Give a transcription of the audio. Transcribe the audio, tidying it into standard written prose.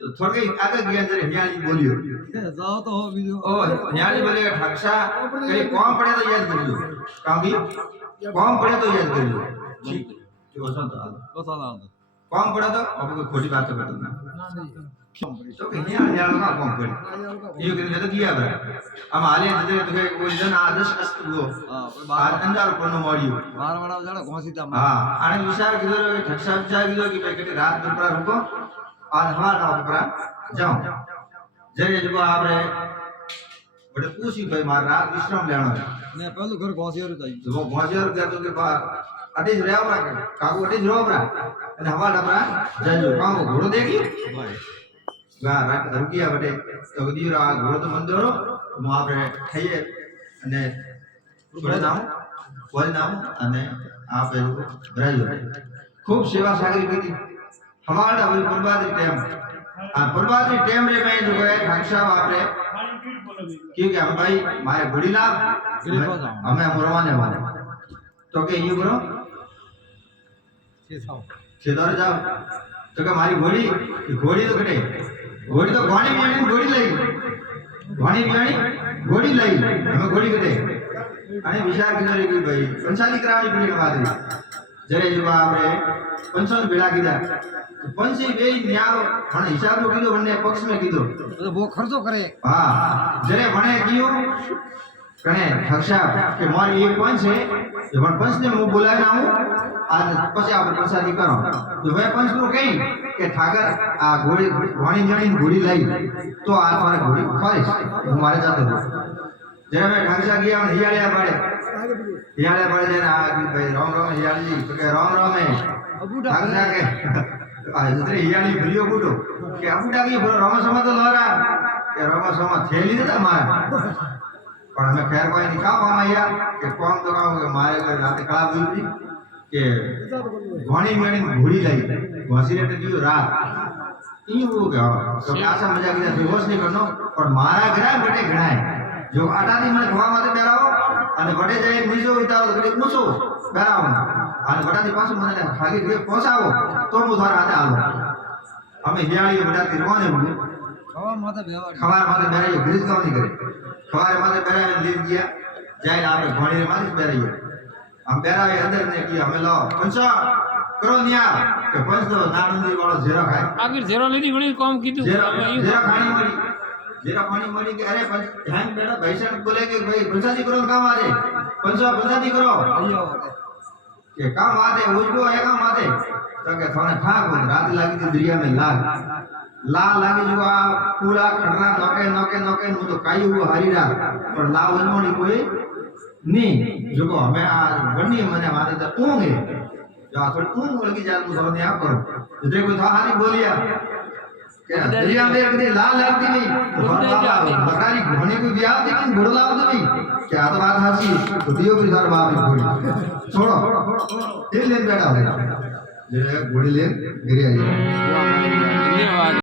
तो थोड़ी आगे गया जरे न्याली बोलियो जाओ तो हो बीजो ओ न्याली बोलेगा ठगसा कहीं कौन पड़े तो याद करियो कांगी कौन पड़े तो याद करियो ठीक जो वसंत आल कौन पड़े तो अब कोई खोटी बात तो करना तो कहीं न्याल का कौन पड़े ये कहीं तो किया बरा हम आले जदे तो कोई जन आदर्श अस्तुगो बात अंदर कोनो मॉडियो बार बड़ा जाड़ा घोसीता हां आने विचार किधर ठगसा विचार किधर कि भाई कटे रात दुपहर रुको और हमारा उपरा जाओ जरे जो आपरे बड़े पूछी भाई मार रात विश्राम लेना ने पहले घर घोसियर जाई तो वो घोसियर कर तो के बाद अटेज रहा बरा काकू अटेज रहो बरा અને હવા ડબરા જજો કામ ઘોડો દેખી ભાઈ વા રાત ધરકીયા બટે તો દીરા ઘોડો તો મંદોરો હું આપણે થઈએ અને ઘોડે નામ અને આપે ભરાજો ખૂબ સેવા સાગરી કરી हमारा अभी बर्बादी टाइम बर्बादी टाइम रे में जो है खाकसा आपरे क्योंकि हम भाई मारे घोड़ीला हमें मुरवाने वाले तो के ये करो छेदार जाओ तो के हमारी घोड़ी तो कटे घोड़ी तो घोड़ी बियाणी घोड़ी लई हमें घोड़ी कटे अने विचार किधर की भाई पंचाली करावी पड़ी बात जरे जो आपरे पंचाल बेड़ा कीधा पंची बे न्याय मन हिसाब रो कीधो वने पक्ष में कीधो तो वो खर्चो करे हां जरे वने कियो कने ठगसा के मारी एक पंच है जो वन पंच ने मु बुलाए ना हूं आज પછી આપણે પ્રસાદી કરો તો વે પંચ નું કઈ કે ઠાકર આ ઘોડી ઘણી જણી ઘોડી લઈ તો આ તમારે ઘોડી ફારીશ હું મારે જાતે દો જરા મે ઠાકસા ગયા હિયાળિયા પાડે ને આ ભાઈ રામ રામ હિયાળી जी તો કે રામ રામ है ઠાકસા के जरे हियाली भरियो बूटो के अबूटा की रामा समा तो लहरा के रामा समा थेली देता मार पर हमें खैर कोई निकाह माया के कौन तो का मारे कर रात कला हुई के घणी मेणी घोड़ी लाई घोसी रे दियो रात ई हो गया तो आशा मजा की बेहोश नहीं करनो पर मारा घरा बटे घणाए जो आटादी में खवा माते बेराओ અને વડે જાય બીજો વિતાવો તો કડી પૂછો બેરાવો અને વડાની પાછું મને ખાલી ઘરે પહોંચાવો તો હું તારા હાથે આવો અમે હિયાળી વડા તીરવાને હું खवा माते बेरायो ग्रीस गावनी करे खवारे माते बेरायो લીધ ગયા જાય આપણે ઘોડીને માથે બેરાયો हम बेरावे अंदर ने किया हमें लो पंचा करो निया के पंच तो नानंदी वालो जेरा खाए आखिर जेरा लेदी घणी काम कीधु जेरा पानी मरी के अरे पंच ध्यान बेटा भाईसाहब बोले कि भाई पंचायती करो काम आते पंचायती करो के काम आते मुझको है काम आते तो के थाने ठाक रात लगी थी दरिया में ला लगी जो आ पूरा खड़ना नोके नु तो काई हुआ हरीरा पर ला वनोनी कोई नहीं जो को हमें आ गन्नी मने मारे तो ऊंग है जो थोड़ी ऊंग लगी जात मुझे ने आप करो जो कोई था हानी बोलिया क्या दरिया में कभी लाल लगती नहीं बकरी घोड़े को भी आती नहीं घोड़ा लाओ नहीं क्या तो बात हासी तो दियो भी सारा बाप घोड़ी छोड़ो ये लेन बैठा है ये घोड़ी लेन गिरे आई धन्यवाद।